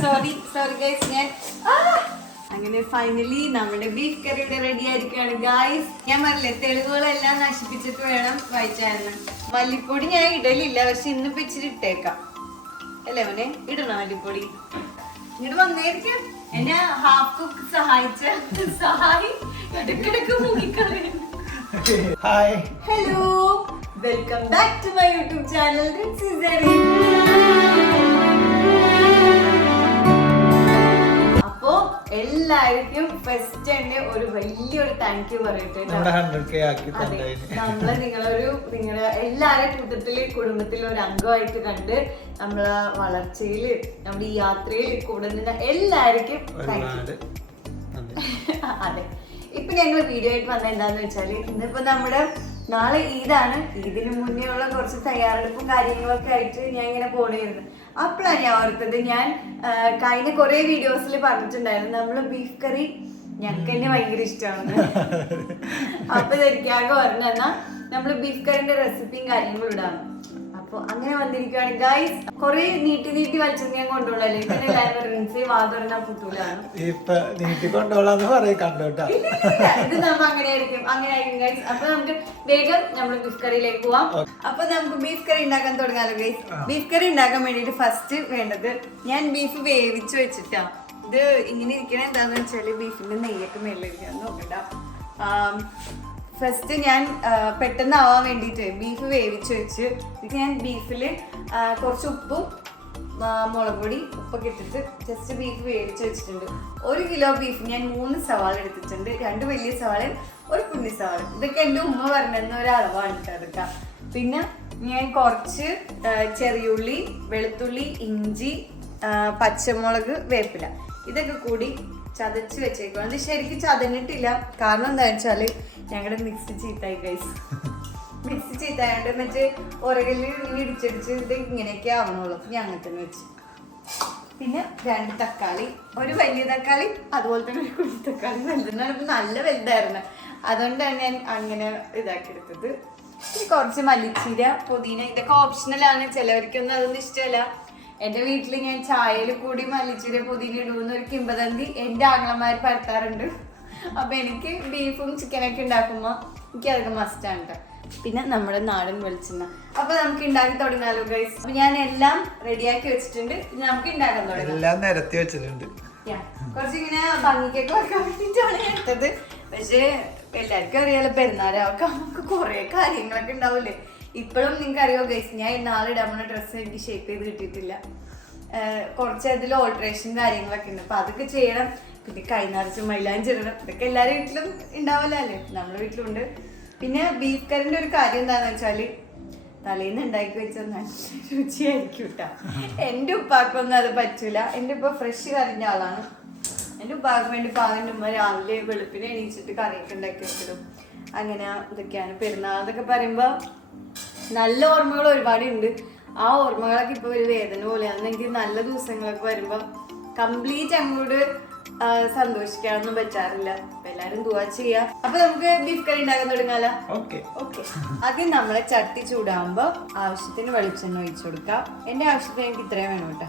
Sorry sorry guys ഞാൻ! അങ്ങനെ finally നമ്മുടെ ബീഫ് കറിയുടെ റെഡി ആയിരിക്കുകയാണ്. ഗായ്സ് ഞാൻ പറഞ്ഞില്ലേ തെളിവുകളെല്ലാം നശിപ്പിച്ചിട്ട് വേണം വായിച്ചായിരുന്നു മല്ലിപ്പൊടി ഞാൻ ഇടലില്ല പക്ഷെ ഇന്നിപ്പോ ഇച്ചിരി ഇട്ടേക്കാം. അല്ലേ മോനെ? ഇടണോ മല്ലിപ്പൊടി? ഇങ്ങോട്ട് വന്നേരിക്കും. എന്നെ ഹാഫ് കുക്ക് സഹായിച്ച സഹായി. ഇടക്കിടക്ക് മുങ്ങിക്കളയുന്നു hi hello welcome back to my YouTube channel എല്ലാവർക്കും ഫസ്റ്റ് തന്നെ ഒരു വലിയൊരു താങ്ക് യു പറയട്ടെ അതെ നമ്മളെ നിങ്ങളൊരു നിങ്ങളെ എല്ലാവരുടെ കൂട്ടത്തിൽ കുടുംബത്തിലെ ഒരു അംഗമായിട്ട് കണ്ട് നമ്മളെ വളർച്ചയിൽ നമ്മുടെ ഈ യാത്രയിൽ കൂടെ നിന്ന എല്ലാവർക്കും താങ്ക് യു അതെ. ഇപ്പൊ ഞങ്ങൾ വീഡിയോ ആയിട്ട് വന്ന എന്താന്ന് വെച്ചാൽ ഇന്നിപ്പോ നമ്മുടെ നാളെ ഈദാണ്. ഈദിന് മുന്നേ ഉള്ള കുറച്ച് തയ്യാറെടുപ്പും കാര്യങ്ങളൊക്കെ ആയിട്ട് ഞാൻ ഇങ്ങനെ പോണേരുന്നു. അപ്പോഴാണ് ഞാൻ ഓർത്തത്. ഞാൻ കഴിഞ്ഞ കുറെ വീഡിയോസിൽ പറഞ്ഞിട്ടുണ്ടായിരുന്നു. നമ്മൾ ബീഫ് കറി ഞങ്ങൾക്ക് തന്നെ ഭയങ്കര ഇഷ്ടമാണ് അപ്പൊ ഇതെനിക്കാകെ പറഞ്ഞാൽ നമ്മൾ ബീഫ് കറിന്റെ റെസിപ്പിയും കാര്യങ്ങളും ഇടാണ് അപ്പൊ അങ്ങനെ വന്നിരിക്കുകയാണ് ഗൈസ് കൊറേ നീട്ടി നീട്ടി വലിച്ചത് ഞാൻ കൊണ്ടുപോകണല്ലേ വാതുറന്ന ഇപ്പൊ നീട്ടി പറയും കണ്ടോട്ടാ ഇത് നമ്മ അങ്ങനെ ആയിരിക്കും അങ്ങനെ ആയിരിക്കും ഗൈസ് അപ്പൊ നമുക്ക് വേഗം നമ്മൾ ബീഫ് കറിയിലേക്ക് പോവാം. അപ്പൊ നമുക്ക് ബീഫ് കറി ഉണ്ടാക്കാൻ തുടങ്ങാലോ ഗൈസ് ബീഫ് കറി ഉണ്ടാക്കാൻ വേണ്ടിട്ട് ഫസ്റ്റ് വേണ്ടത് ഞാൻ ബീഫ് വേവിച്ച് വെച്ചിട്ടാ. ഇത് ഇങ്ങനെ ഇരിക്കണ എന്താന്ന് വെച്ചാൽ ബീഫിന്റെ നെയ്യൊക്കെ മേളിലിരിക്കാൻ നോക്കണ്ട. ഫസ്റ്റ് ഞാൻ പെട്ടെന്ന് ആവാൻ വേണ്ടിയിട്ട് ബീഫ് വേവിച്ച് വെച്ച് ഇത് ഞാൻ ബീഫിൽ കുറച്ച് ഉപ്പും മുളക് പൊടി ഉപ്പൊക്കെ ഇട്ടിട്ട് ജസ്റ്റ് ബീഫ് വേവിച്ച് വെച്ചിട്ടുണ്ട്. ഒരു കിലോ ബീഫ് ഞാൻ മൂന്ന് സവാൾ എടുത്തിട്ടുണ്ട്. രണ്ട് വലിയ സവാളയും ഒരു കുഞ്ഞി സവാൾ ഇതൊക്കെ എന്റെ ഉമ്മ പറഞ്ഞിരുന്ന ഒരു അളവാണ് കേട്ടോ അതൊക്കെ. പിന്നെ ഞാൻ കുറച്ച് ചെറിയുള്ളി വെളുത്തുള്ളി ഇഞ്ചി പച്ചമുളക് വേപ്പില. ഇതൊക്കെ കൂടി ചതച്ച് വെച്ചേക്കും അത് ശരിക്കും ചതഞ്ഞിട്ടില്ല. കാരണം എന്താ വെച്ചാൽ ഞങ്ങളുടെ മിക്സ് ചീത്തായി ഗൈസ് മിക്സ് ചീത്തായോണ്ട് മറ്റേ ഉറകൽ ഇടിച്ചടിച്ച് ഇങ്ങനെയൊക്കെ ആവണുള്ളൂ. ഞങ്ങൾ തന്നെ വെച്ച്. പിന്നെ രണ്ട് തക്കാളി. ഒരു വലിയ തക്കാളി അതുപോലെ തന്നെ ഒരു കുഞ്ഞു തക്കാളി. വലുതെന്നാണ് നല്ല വലുതായിരുന്നു. അതുകൊണ്ടാണ് ഞാൻ അങ്ങനെ ഇതാക്കി എടുത്തത് കുറച്ച് മല്ലിച്ചീര പുതിന ഇതൊക്കെ ഓപ്ഷണലാണ് ചിലവർക്കൊന്നും അതൊന്നും ഇഷ്ടമല്ല. എന്റെ വീട്ടിൽ ഞാൻ ചായയിൽ കൂടി മല്ലിച്ചീര പുതിന ഇടുമെന്ന് ഒരു കിംബദന്തി എന്റെ ആങ്ങളമാർ പരത്താറുണ്ട്. അപ്പൊ എനിക്ക് ബീഫും ചിക്കനൊക്കെ ഉണ്ടാക്കുമ്പോൾ എനിക്ക് അതൊക്കെ മസ്റ്റാണ് കേട്ടോ പിന്നെ നമ്മുടെ നാടൻ വെളിച്ചെണ്ണ. അപ്പൊ നമുക്ക് ഉണ്ടാക്കി തുടങ്ങാലോ ഗൈസ് അപ്പൊ ഞാൻ എല്ലാം റെഡിയാക്കി വെച്ചിട്ടുണ്ട്. ഇനി നമുക്ക് ഉണ്ടാക്കാൻ തുടങ്ങാം. എല്ലാം നിരത്തി വെച്ചിട്ടുണ്ട്. കുറച്ച് കുറച്ചിങ്ങനെ ഭംഗിക്കൊക്കെ വെക്കാൻ വേണ്ടിയിട്ടാണ് ഞാൻ എടുത്തത്. പക്ഷേ എല്ലാവർക്കും അറിയാലോ പെരുന്നാളൊക്കെ നമുക്ക് കുറെ കാര്യങ്ങളൊക്കെ ഉണ്ടാവില്ലേ ഇപ്പോഴും നിങ്ങൾക്ക് അറിയോ ഗൈസ് ഞാൻ നാളെ ഇടാൻ പോകുന്ന ഡ്രസ്സ് എനിക്ക് ഷേപ്പ് ചെയ്ത് കിട്ടിയിട്ടില്ല. കുറച്ച് അതിൽ ഓൾട്രേഷൻ കാര്യങ്ങളൊക്കെ ഉണ്ട്. അപ്പൊ അതൊക്കെ ചെയ്യണം. പിന്നെ കൈ നിറച്ച് മൈലാഞ്ചി ഇടണം. ഇതൊക്കെ എല്ലാവരുടെ വീട്ടിലും ഉണ്ടാവില്ല അല്ലേ? നമ്മുടെ വീട്ടിലുണ്ട്. പിന്നെ ബീഫ് കറിന്റെ ഒരു കാര്യം എന്താന്ന് വെച്ചാൽ തലേന്ന് ഉണ്ടാക്കി വെച്ചാൽ നല്ല രുചിയായിരിക്കും കേട്ടോ എന്റെ ഉപ്പാക്കൊന്നും അത് പറ്റൂല. എന്റെ ഉപ്പ ഫ്രഷ് കറിന്റെ ആളാണ്. എന്റെ ഉപ്പാക്ക് വേണ്ടി പാകിന്റെ ഉമ്മ രാവിലെ വെളുപ്പിനെ എണീച്ചിട്ട് കറിയൊക്കെ ഉണ്ടാക്കി വെച്ചിടും. അങ്ങനെ ഇതൊക്കെയാണ് പെരുന്നാൾ എന്നൊക്കെ പറയുമ്പോൾ നല്ല ഓർമ്മകൾ ഒരുപാടുണ്ട് ആ ഓർമ്മകളൊക്കെ ഇപ്പോൾ ഒരു വേദന പോലെയാണ്. എനിക്ക് നല്ല ദിവസങ്ങളൊക്കെ വരുമ്പോൾ കംപ്ലീറ്റ് അങ്ങോട്ട് സന്തോഷിക്കാനൊന്നും പറ്റാറില്ല. അപ്പൊ എല്ലാരും ദുവാ ചെയ്യാ. അപ്പൊ നമുക്ക് ബീഫ് കറി ഉണ്ടാക്കാൻ തുടങ്ങാലോ? ഓക്കെ. ഓക്കെ. ആദ്യം നമ്മളെ ചട്ടി ചൂടാകുമ്പോ ആവശ്യത്തിന് വെളിച്ചെണ്ണ ഒഴിച്ചു കൊടുക്കാം. എന്റെ ആവശ്യത്തിന് എനിക്ക് ഇത്രയും വേണം കേട്ടോ.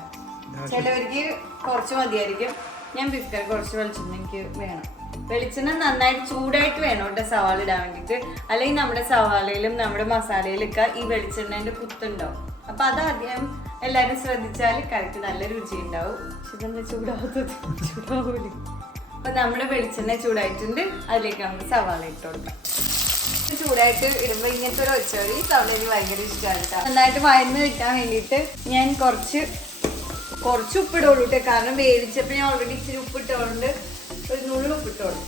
ചിലവർക്ക് കുറച്ച് മതിയായിരിക്കും. ഞാൻ ബീഫ് കറി കുറച്ച് വെളിച്ചെണ്ണ എനിക്ക് വേണം. വെളിച്ചെണ്ണ നന്നായിട്ട് ചൂടായിട്ട് വേണം കേട്ടോ സവാള ഇടാൻ വേണ്ടിയിട്ട്. അല്ലെങ്കിൽ നമ്മുടെ സവാളയിലും നമ്മുടെ മസാലയിലൊക്കെ ഈ വെളിച്ചെണ്ണേന്റെ കുത്തുണ്ടാവും അപ്പൊ അതാദ്യം എല്ലാരും ശ്രദ്ധിച്ചാൽ കറിക്ക് നല്ല രുചി ഉണ്ടാവും ചൂടാവൂലേ. അപ്പൊ നമ്മുടെ വെളിച്ചെണ്ണ ചൂടായിട്ടുണ്ട്. അതിലേക്ക് നമുക്ക് സവാള ഇട്ട് കൊടുക്കാം. ചൂടായിട്ട് ഇടുമ്പോ ഇങ്ങനത്തെ ഒരു ഒച്ചവരി സവാള എനിക്ക് ഭയങ്കര ഇഷ്ടമാണ് നന്നായിട്ട് വയന്ന് കിട്ടാൻ വേണ്ടിയിട്ട് ഞാൻ കുറച്ച് കുറച്ച് ഉപ്പിടുള്ളൂ കേട്ടോ കാരണം വേവിച്ചപ്പോൾ ഞാൻ ഓൾറെഡി ഇച്ചിരി ഉപ്പിട്ടുകൊണ്ട് ഒരു നുള്ളു ഉപ്പിട്ടോളൂ.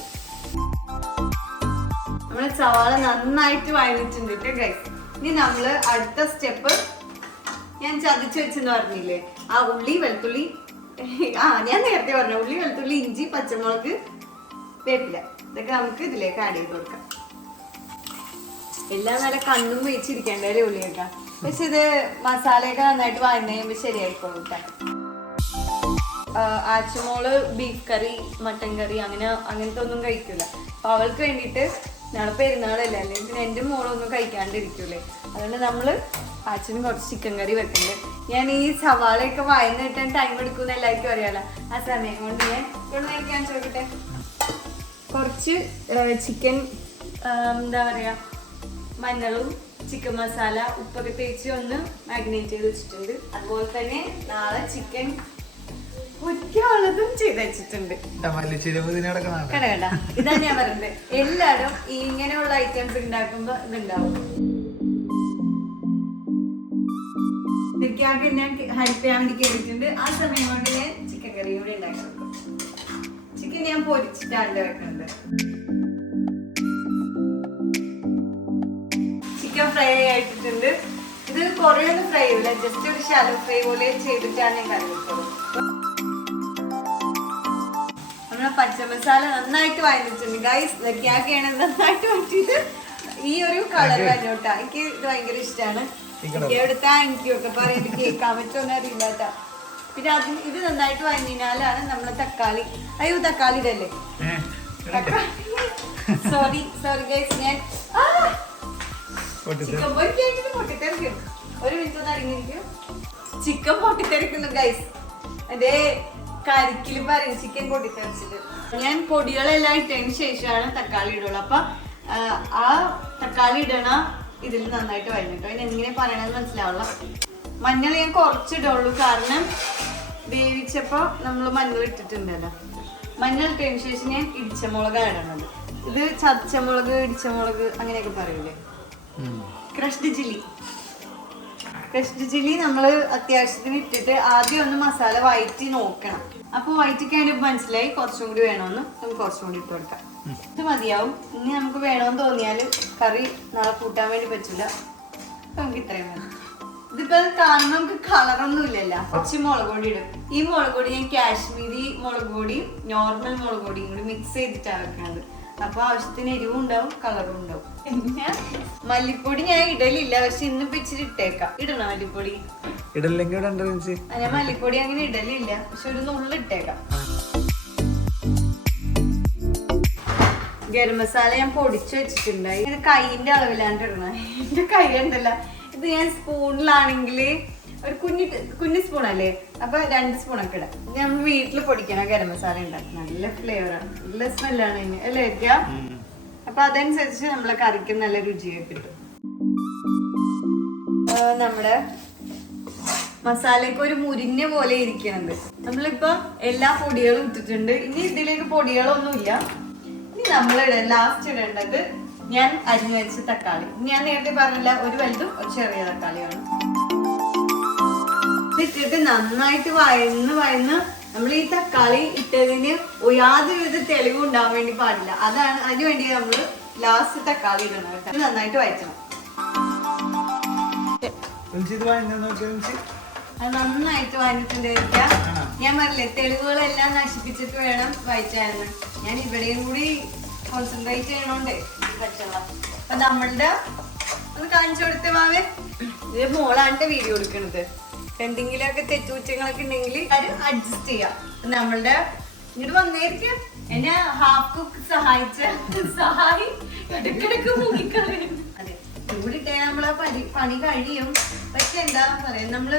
നമ്മളെ സവാള നന്നായിട്ട് വയന്നിട്ടുണ്ട് കേട്ടോ ഗൈസ് ഇനി നമ്മൾ അടുത്ത സ്റ്റെപ്പ് ഞാൻ ചതച്ച് വെച്ചെന്ന് പറഞ്ഞില്ലേ? ആ ഉള്ളി വെളുത്തുള്ളി. ആ ഞാൻ നേരത്തെ പറഞ്ഞു ഉള്ളി വെളുത്തുള്ളി ഇഞ്ചി പച്ചമുളക് വേപ്പില. ഇതൊക്കെ നമുക്ക് ഇതിലേക്ക് ആഡ് ചെയ്ത് കൊടുക്കാം. എല്ലാം നല്ല കണ്ണും വെച്ചിരിക്കേണ്ട ഉള്ളിയൊക്കെ പക്ഷെ ഇത് മസാലയൊക്കെ നന്നായിട്ട് വാങ്ങി കഴിയുമ്പോൾ ശരിയായിക്കോളും ആച്ചുമോൾ ബീഫ് കറി മട്ടൻ കറി അങ്ങനെ അങ്ങനത്തെ ഒന്നും കഴിക്കില്ല അപ്പൊ അവൾക്ക് വേണ്ടിയിട്ട് നാളെ പെരുന്നാളല്ലേ അല്ലെങ്കിൽ പിന്നെ എന്റെ മോളൊന്നും കഴിക്കാണ്ടിരിക്കൂലേ. അതുകൊണ്ട് നമ്മൾ അച്ഛനും കുറച്ച് ചിക്കൻ കറി വെക്കുന്നുണ്ട് ഞാൻ ഈ സവാളയൊക്കെ വായന കിട്ടാൻ ടൈം എടുക്കുമെന്ന് എല്ലാവർക്കും അറിയാലോ. ആ സമയം കൊണ്ട് ഞാൻ ഇവിടെ നോക്കിയാൽ ചോദിക്കട്ടെ? കുറച്ച് ചിക്കൻ എന്താ പറയുക മഞ്ഞളും ചിക്കൻ മസാല ഉപ്പൊക്കെ തേച്ച് ഒന്ന് മാഗ്നേറ്റ് ചെയ്ത് വെച്ചിട്ടുണ്ട്. അതുപോലെ തന്നെ നാളെ ചിക്കൻ ഒറ്റയാളതും ചെയ്ത് വെച്ചിട്ടുണ്ട് കട കണ്ട ഇതാണ് ഞാൻ എല്ലാരും ഇങ്ങനെയുള്ള ഐറ്റംസ് ഉണ്ടാക്കുമ്പോ ഇതുണ്ടാവും. ഇതൊക്കെയാക്കി ഞാൻ ഹെൽപ്പ് ചെയ്യാൻ വേണ്ടി കേട്ടിട്ടുണ്ട് ആ സമയം കൊണ്ട് ഞാൻ ചിക്കൻ കറി കൂടി ഉണ്ടാക്കി കൊടുക്കും. ചിക്കൻ ഞാൻ പൊരിച്ചിട്ടാണ് വെക്കുന്നത്. ചിക്കൻ ഫ്രൈ ആയിട്ടിട്ടുണ്ട് ഇത് കുറേ ഒന്നും ഫ്രൈ ചെയ്യില്ല ജസ്റ്റ് ഒരു ഷാലോ ഫ്രൈ പോലെ ചെയ്തിട്ടാണ് ഞാൻ കറി വെക്കുന്നത്. നമ്മളെ പച്ചമസാല നന്നായിട്ട് വാങ്ങിച്ചിട്ടുണ്ട് ഗൈസ് ലക്കിയാക്കിയാണ് നന്നായിട്ട് പറ്റിയിട്ട് ഈ ഒരു കളർ വന്നോട്ടാ എനിക്ക് ഇത് ഭയങ്കര ഇഷ്ടമാണ് എനിക്ക് എവിടെ താങ്ക് യു ഒക്കെ പറയാൻ കേൾക്കാൻ പറ്റുമെന്ന് അറിയില്ല കേട്ടാ. പിന്നെ അത് ഇത് നന്നായിട്ട് വാങ്ങിനാലാണ് നമ്മളെ തക്കാളി. അയ്യോ തക്കാളി ഇതല്ലേ സോറി സോറി ഗൈസ് ഞാൻ പൊട്ടിത്തെറിക്കും. ഒരു മിനിറ്റ് ഒന്ന് അറിഞ്ഞിരിക്കും ചിക്കൻ പൊട്ടിത്തെറിക്കുന്നു ഗൈസ് അതെ. കരിക്കിൽ പറയും ചിക്കൻ പൊട്ടിത്തെറിച്ചിട്ട് ഞാൻ പൊടികളെല്ലാം ഇട്ടതിന് ശേഷമാണ് തക്കാളി ഇടുള്ളൂ. അപ്പൊ ആ, തക്കാളി ഇടണ ഇതിൽ നന്നായിട്ട് വഴഞ്ഞിട്ടോ അതിന് എങ്ങനെ പറയണമെന്ന് മനസ്സിലാവുള്ള? മഞ്ഞൾ ഞാൻ കുറച്ചിടുള്ളൂ കാരണം വേവിച്ചപ്പോ നമ്മൾ മഞ്ഞൾ ഇട്ടിട്ടുണ്ടല്ലോ. മഞ്ഞൾ ഇട്ടതിന് ശേഷം ഞാൻ ഇടിച്ചമുളകാണ് ഇടണത്. ഇത് ചതച്ചമുളക് ഇടിച്ചമുളക് അങ്ങനെയൊക്കെ പറയൂലേ? ക്രഷ്ഡ് ചില്ലി ക്രഷ്ഡ് ചില്ലി നമ്മൾ അത്യാവശ്യത്തിന് ഇട്ടിട്ട് ആദ്യം ഒന്ന് മസാല വയറ്റി നോക്കണം. അപ്പൊ വയറ്റിക്കാൻ മനസ്സിലായി കുറച്ചും കൂടി വേണമെന്ന് നമുക്ക് കുറച്ചും കൂടി ഇട്ട് കൊടുക്കാം. ഇത് മതിയാവും. ഇനി നമുക്ക് വേണമെന്ന് തോന്നിയാൽ കറി നാളെ കൂട്ടാൻ വേണ്ടി പറ്റില്ല നമുക്ക് ഇത്രയും മതി. ഇതിപ്പോ കാണുമ്പോൾ നമുക്ക് കളറൊന്നും ഇല്ലല്ലോ. കുറച്ച് മുളക് പൊടി ഇടും. ഈ മുളക് പൊടി ഞാൻ കാശ്മീരി മുളക് പൊടിയും നോർമൽ മുളക് പൊടിയും കൂടി മിക്സ് ചെയ്തിട്ടാണ് വെക്കുന്നത് അപ്പൊ ആവശ്യത്തിന് എരിവും ഉണ്ടാവും കളറും ഉണ്ടാവും. പിന്നെ? മല്ലിപ്പൊടി ഞാൻ ഇടലില്ല പക്ഷെ ഇന്നിപ്പോ ഇച്ചിരി ഇട്ടേക്കാം. ഇടണോ മല്ലിപ്പൊടി? ഇടലെങ്കിൽ ഞാൻ മല്ലിപ്പൊടി അങ്ങനെ ഇടലില്ല പക്ഷെ ഒരു നുള്ളി ഇട്ടേക്കാം. ഗരം മസാല ഞാൻ പൊടിച്ചു വെച്ചിട്ടുണ്ടായി. ഇത് കൈയിന്റെ അളവിലാണ്ട് ഇടണം. എന്റെ കൈ ഉണ്ടല്ല ഇത് ഞാൻ സ്പൂണിലാണെങ്കിൽ ഒരു കുഞ്ഞി കുഞ്ഞു സ്പൂൺ അല്ലേ അപ്പൊ രണ്ട് സ്പൂണൊക്കെ ഇടാം. ഞാൻ നമ്മൾ വീട്ടിൽ പൊടിക്കണ ഗരം മസാല ഉണ്ടാക്കും. നല്ല ഫ്ലേവറാണ് നല്ല സ്മെല്ലാണ് അല്ലേ? അപ്പൊ അതനുസരിച്ച് നമ്മളെ കറിക്ക് നല്ല രുചിയൊക്കെ കിട്ടും. നമ്മുടെ മസാലയ്ക്ക് ഒരു മുരിഞ്ഞ പോലെ ഇരിക്കണത് നമ്മളിപ്പോ എല്ലാ പൊടികളും ഇട്ടിട്ടുണ്ട്. ഇനി ഇതിലേക്ക് പൊടികളൊന്നുമില്ല. ഇനി നമ്മൾ ലാസ്റ്റ് ഇടേണ്ടത് ഞാൻ അരിഞ്ഞു വെച്ച തക്കാളി. ഞാൻ നേരത്തെ പറഞ്ഞില്ല ഒരു വലുതും ഒരു ചെറിയ തക്കാളിയാണ്. ഇട്ടിട്ട് നന്നായിട്ട് വയന്ന് വയന്ന് നമ്മൾ ഈ തക്കാളി ഇട്ടതിന് യാതൊരുവിധ തെളിവും ഉണ്ടാവാൻ വേണ്ടി പാടില്ല. അതാണ് അതിന് വേണ്ടി നമ്മൾ ലാസ്റ്റ് തക്കാളി ഇടണം കേട്ടോ. നന്നായിട്ട് അത് നന്നായിട്ട് വാങ്ങിയിട്ടുണ്ടായിരിക്കാം ഞാൻ പറഞ്ഞില്ലേ തെളിവുകളെല്ലാം നശിപ്പിച്ചിട്ട് വേണം വായിച്ചായിരുന്നു ഞാൻ ഇവിടെയും കൂടി കോൺസെൻട്രേറ്റ് ചെയ്യണോണ്ടേ അപ്പൊ നമ്മളുടെ ഒന്ന് കാണിച്ചു കൊടുത്തേ മാവേ ഇത് മോളാണ്ട് വീഡിയോ എടുക്കണത്. എന്തെങ്കിലുമൊക്കെ തെറ്റുകുറ്റങ്ങളൊക്കെ ഉണ്ടെങ്കിൽ അത് അഡ്ജസ്റ്റ് ചെയ്യാം. നമ്മളുടെ ഇങ്ങോട്ട് വന്നേരിക്കാം. എന്നെ ഹാഫ് കുക്ക് സഹായിച്ച സഹായി ഇടക്കിടക്ക് മുങ്ങിക്കളയുന്നു അതെ. ചൂടിട്ടേ നമ്മളെ പണി പണി കഴിയും. പക്ഷെ എന്താ പറയാ നമ്മൾ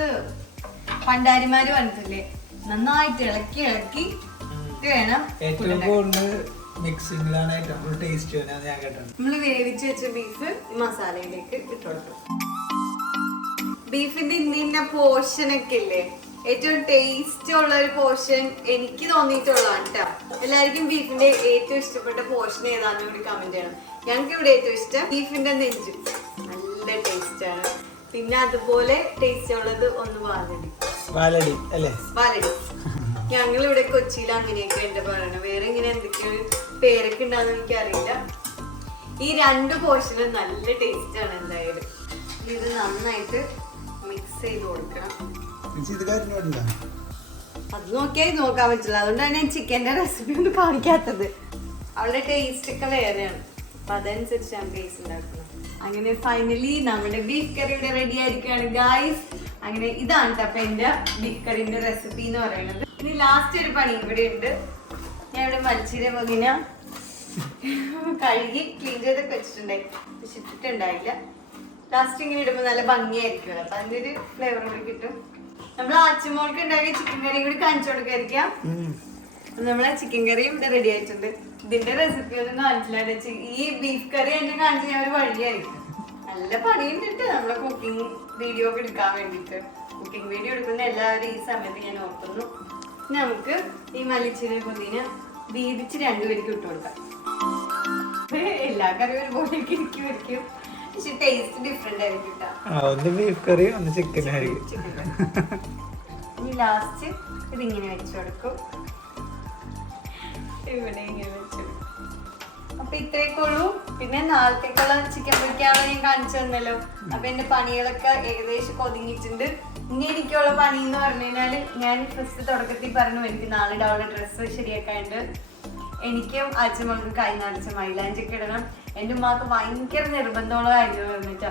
പണ്ടാരിമാര് പറഞ്ഞിട്ടില്ലേ നന്നായിട്ട് ഇളക്കി ഇളക്കി വേണം ഏറ്റവും കൂടുതൽ മിക്സിംഗിലാണ് ഏറ്റവും ടേസ്റ്റ് ഞാൻ കേട്ടിട്ടുണ്ട്. നമ്മൾ വേവിച്ച് വെച്ച ബീഫ് മസാലയിലേക്ക് ഇട്ട് കൊടുക്കും. ബീഫിന്റെ ഇന്ന പോർഷൻ ഒക്കെ ഇല്ലേ? ഏറ്റവും ടേസ്റ്റ് ഉള്ള ഒരു പോർഷൻ എനിക്ക് തോന്നിയിട്ടുള്ളതാണ് കേട്ടോ. എല്ലാവർക്കും ബീഫിന്റെ ഏറ്റവും ഇഷ്ടപ്പെട്ട പോർഷൻ ഏതാന്ന് കൂടി കമന്റ് ചെയ്യണം. ഞങ്ങൾക്ക് ഇവിടെ ഏറ്റവും ഇഷ്ടം ബീഫിന്റെ നെഞ്ച്. നല്ല ടേസ്റ്റ് ആണ്. പിന്നെ അതുപോലെ ടേസ്റ്റ് ഉള്ളത് ഒന്ന് വാലടി. വാലടി അല്ലേ? വാലടി. ഞങ്ങൾ ഇവിടെ കൊച്ചിയിൽ അങ്ങനെയൊക്കെ ഉണ്ട് പറയണത് വേറെ ഇങ്ങനെ എന്തൊക്കെയാണ് പേരൊക്കെ ഉണ്ടാന്ന് എനിക്കറിയില്ല. ഈ രണ്ട് പോർഷനും നല്ല ടേസ്റ്റ് ആണ് എന്തായാലും. ഇത് നന്നായിട്ട് മിക്സ് ചെയ്ത് കൊടുക്കണം അത് നോക്കിയാൽ നോക്കാൻ പറ്റില്ല. അതുകൊണ്ടാണ് ഞാൻ ചിക്കന്റെ റെസിപ്പി ഒന്നും കാണിക്കാത്തത്. അവളുടെ ടേസ്റ്റ് ഒക്കെ വേറെയാണ്. അപ്പൊ ഞാൻ ടേസ്റ്റ് ഉണ്ടാക്കുന്നത് അങ്ങനെ ഫൈനലി നമ്മുടെ ബീഫ് കറി ഇവിടെ റെഡി ആയിരിക്കുകയാണ് ഗായ്സ് അങ്ങനെ ഇതാണ് അപ്പൊ എന്റെ ബീഫ് കറിന്റെ റെസിപ്പി എന്ന് പറയുന്നത്. ഇനി ലാസ്റ്റ് ഒരു പണി ഇവിടെ ഉണ്ട്. ഞാൻ ഇവിടെ മത്സ്യ വകിന കഴുകി ക്ലീൻ ചെയ്തൊക്കെ വെച്ചിട്ടുണ്ടായി. പക്ഷെ ഇട്ടിട്ടുണ്ടായില്ല. ലാസ്റ്റ് ഇങ്ങനെ ഇടുമ്പോൾ നല്ല ഭംഗിയായിരിക്കും അപ്പൊ അതിന്റെ ഒരു ഫ്ലേവർ കൂടി കിട്ടും. നമ്മൾ ആച്ചുമോൾക്ക് ഉണ്ടാക്കിയ ചിക്കൻ കറിയും കൂടി കാണിച്ചു കൊടുക്കായിരിക്കാം. നമ്മളെ ചിക്കൻ കറിയും റെഡി ആയിട്ടുണ്ട്. ഇതിന്റെ റെസിപ്പി ഒന്നും കാണിച്ചില്ല ഈ ബീഫ് കറി എന്നെ കാണിച്ചു ഞാൻ ഒരു വഴിയായിരിക്കും. നല്ല പണിയുണ്ട് നമ്മളെ കുക്കിംഗ് വീഡിയോ ഒക്കെ എടുക്കാൻ വേണ്ടിട്ട് കുക്കിംഗ് വീഡിയോ എടുക്കുന്ന എല്ലാവരും ഈ സമയത്ത് ഞാൻ ഓർക്കുന്നു. നമുക്ക് ഈ മല്ലിച്ചീര പുതിന വീതിച്ച് രണ്ടുപേർക്ക് ഇട്ട് കൊടുക്കാം. എല്ലാ കറിയും ഒരുപോലെ ഇരിക്കും. പക്ഷെ ടേസ്റ്റ് ഡിഫറെന്റ് ആയിരിക്കും ട്ടോ. ഒന്ന് ബീഫ് കറി ഒന്ന് ചിക്കൻ കറി. ഇനി ലാസ്റ്റ് ഇതിങ്ങനെ വെച്ചു കൊടുക്കും. ഇവിടെ ഇങ്ങനെ വെച്ചു കൊടുക്കും. അപ്പൊ ഇത്രയൊക്കെ ഉള്ളൂ. പിന്നെ നാളത്തേക്കുള്ള ചിക്കൻ പൊരിക്കാണ് ഞാൻ കാണിച്ചു തന്നല്ലോ. അപ്പൊ എന്റെ പണികളൊക്കെ ഏകദേശം ഒതുങ്ങിയിട്ടുണ്ട് ഇനി എനിക്കുള്ള പണി എന്ന് പറഞ്ഞു കഴിഞ്ഞാൽ ഞാൻ ഫസ്റ്റ് തുടക്കത്തിൽ പറഞ്ഞു എനിക്ക് നാളെ ഡൗൺ ഡ്രസ്സ് ശരിയാക്കാണ്ട് എനിക്കും അച്ഛമ്മക്കും കൈ നിറച്ച് മൈലാഞ്ചി ഒക്കെ ഇടണം എന്റെ ഉമ്മാക്ക് ഭയങ്കര നിർബന്ധമുള്ള കാര്യമായിരുന്നു വെച്ചാ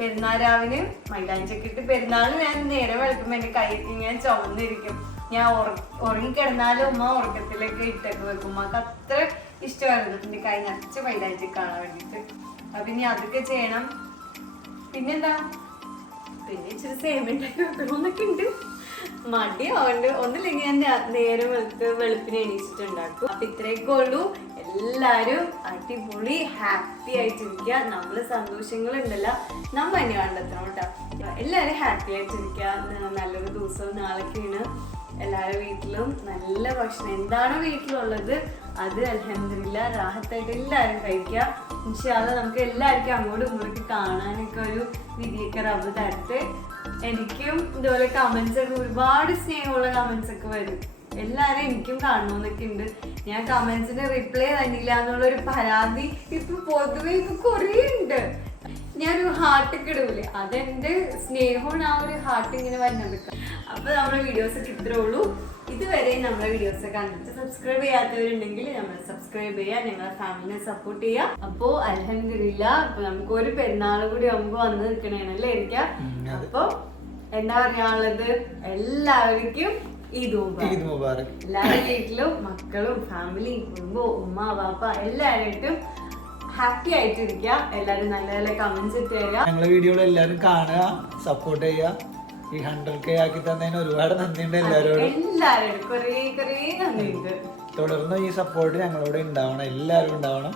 പെരുന്നാരാവിന് മൈലാഞ്ചി ഒക്കെ ഇട്ട് പെരുന്നാൾ ഞാൻ നേരെ വെളുക്കുമ്പോൾ എന്റെ കൈ ഞാൻ ചുമന്നിരിക്കും. ഞാൻ ഉറ- ഉറങ്ങിക്കിടന്നാലും ഉമ്മ ഉറക്കത്തിലൊക്കെ ഇട്ടൊക്കെ വെക്കും. ഉമ്മക്ക് അത്ര ഇഷ്ടമായിരുന്നു. എന്റെ കൈ നിറച്ച് മൈലാഞ്ചി കാണാൻ വേണ്ടിയിട്ട് അപ്പൊ ഇനി അതൊക്കെ ചെയ്യണം. പിന്നെന്താ? പിന്നെ ഇച്ചിരി സേമിന്റെ ഉണ്ട് മടിയാവുണ്ട് ഒന്നില്ലെങ്കിൽ എന്റെ നേരം വെളുത്ത് വെളുപ്പിന് എണീച്ചിട്ടുണ്ടാക്കും അപ്പൊ ഇത്രയൊക്കെ ഉള്ളൂ. എല്ലാരും അടിപൊളി ഹാപ്പി ആയിട്ടിരിക്കുക. നമ്മൾ സന്തോഷങ്ങൾ ഉണ്ടല്ല നമ്മ തന്നെ കണ്ടെത്തണം കേട്ടോ എല്ലാരും ഹാപ്പി ആയിട്ടിരിക്കുക. നല്ലൊരു ദിവസവും നാളൊക്കെയാണ്. എല്ലാവരുടെ വീട്ടിലും നല്ല ഭക്ഷണം. എന്താണോ വീട്ടിലുള്ളത്? അത് അലഹമില്ല റാഹത്തായിട്ട് എല്ലാവരും കഴിക്കുക. ഇൻഷാല്ല നമുക്ക് എല്ലാവർക്കും അങ്ങോട്ടും ഇങ്ങോട്ടും കാണാനൊക്കെ ഒരു വിധിയൊക്കെ റബ്ബ് തരട്ടെ. എനിക്കും ഇതുപോലെ കമന്റ്സ് ഒക്കെ ഒരുപാട് സ്നേഹമുള്ള കമന്റ്സ് ഒക്കെ വരും. എല്ലാവരും എനിക്കും കാണണമെന്നൊക്കെ ഉണ്ട്. ഞാൻ കമന്റ്സിന് റിപ്ലൈ തന്നില്ല എന്നുള്ള ഒരു പരാതി ഇപ്പൊ പൊതുവെ ഇപ്പൊ കുറേ ഉണ്ട് ഞാനൊരു ഹാർട്ട് ഒക്കെ ഇടൂലേ. അതെന്റെ സ്നേഹമാണ് ആ ഒരു ഹാർട്ട് ഇങ്ങനെ വരുന്നത് അപ്പൊ നമ്മുടെ വീഡിയോസ് ഒക്കെ ഇത്രേ ഉള്ളൂ. ഇതുവരെ നമ്മുടെ വീഡിയോസ് കണ്ടിട്ട് സബ്സ്ക്രൈബ് ചെയ്യാത്തവരുണ്ടെങ്കിൽ നമ്മൾ സബ്സ്ക്രൈബ് ചെയ്യുക നിങ്ങളുടെ ഫാമിലിനെ സപ്പോർട്ട് ചെയ്യുക. അപ്പോ അലഹമില്ല അപ്പൊ നമുക്ക് ഒരു പെരുന്നാൾ കൂടി ആകുമ്പോ വന്ന് നിൽക്കണേനല്ലേ എനിക്ക് അപ്പൊ എന്താ പറയാനുള്ളത്? എല്ലാവർക്കും ഈദ് മുബാറക്. എല്ലാവരുടെ വീട്ടിലും മക്കളും ഫാമിലി കുടുംബവും ഉമ്മ പാപ്പ എല്ലാവരായിട്ടും ഹാപ്പി ആയിട്ടിരിക്കുക എല്ലാവരും നല്ല നല്ല കമന്റ്സ് ഇട്ട് തരിക. ഞങ്ങളെ വീഡിയോകൾ എല്ലാവരും കാണുക സപ്പോർട്ട് ചെയ്യുക. ഈ ഹൺഡ്രഡ് കെ ആക്കി തന്നതിന് ഒരുപാട് നന്ദിയുണ്ട് എല്ലാവരോടും എല്ലാവരും കുറേ കുറേ നന്ദിയുണ്ട്. തുടർന്ന് ഈ സപ്പോർട്ട് ഞങ്ങളോട് ഉണ്ടാവണം എല്ലാവരും ഉണ്ടാവണം.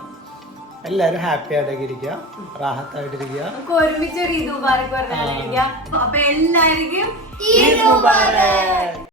എല്ലാരും ഹാപ്പി ആയിട്ടൊക്കെ ഇരിക്കുക റാഹത്തായിട്ടിരിക്കുക നമുക്ക് ഒരുമിച്ച് ഒരു ഈദ് മുബാറക് പറഞ്ഞാൽ അപ്പൊ എല്ലാവർക്കും ഈദ് മുബാറക്.